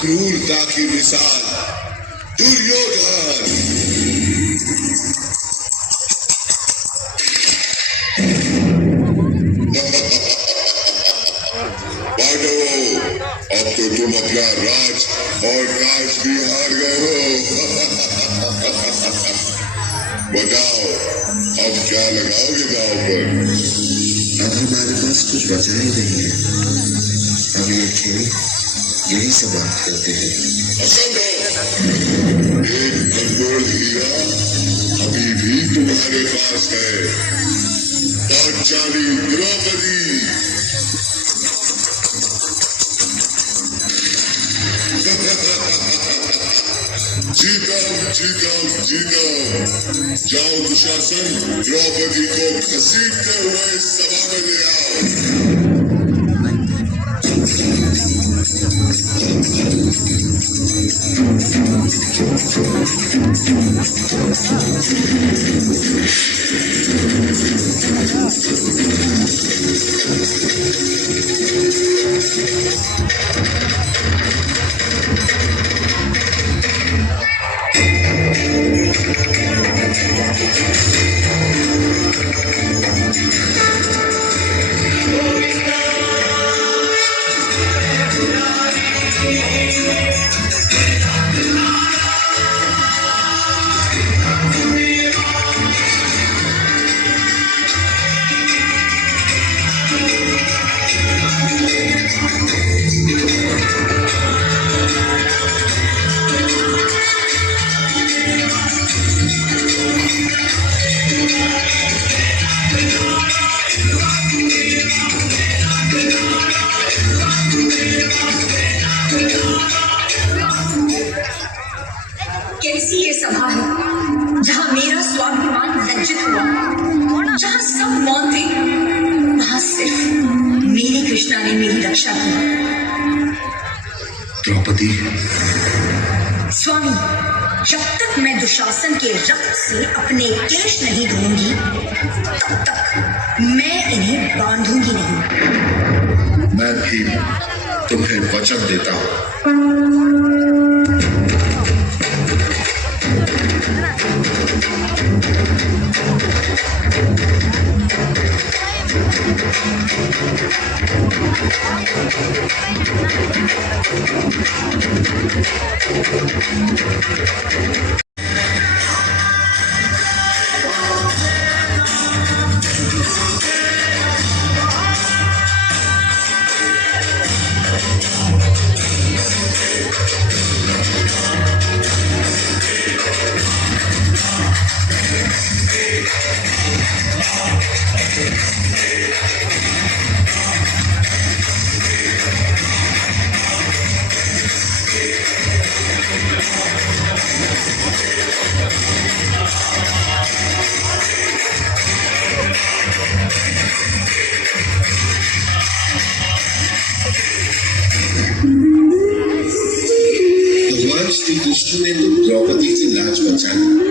क्रूरता की मिसाल दुर्योधन। पांडवों, अब तो तुम अपना राज और काज भी हार गए हो। बताओ अब क्या लगाओगे दांव पर? अब हमारे पास कुछ बचा ही नहीं है। अब ये खेल यही समाप्त करते हैं। असंभव! एक अनमोल हीरा अभी भी तुम्हारे पास है, पांचाली द्रौपदी। जीतम। जाओ दुशासन, द्रौपदी को घसीटते हुए इस सभा में ले आओ। कैसी ये सभा है जहां मेरा स्वाभिमान लज्जित हुआ, जहां सब मौन थे, वहां सिर्फ मेरी कृष्णा ने मेरी रक्षा की। द्रौपदी, स्वामी, जब तक मैं दुशासन के रक्त से अपने केश नहीं धोऊंगी, तब तक मैं इन्हें बांधूंगी नहीं। मैं भी तुम्हें वचन देता हूँ। श्री कृष्ण ने तो द्रौपदी से लाज बचाई,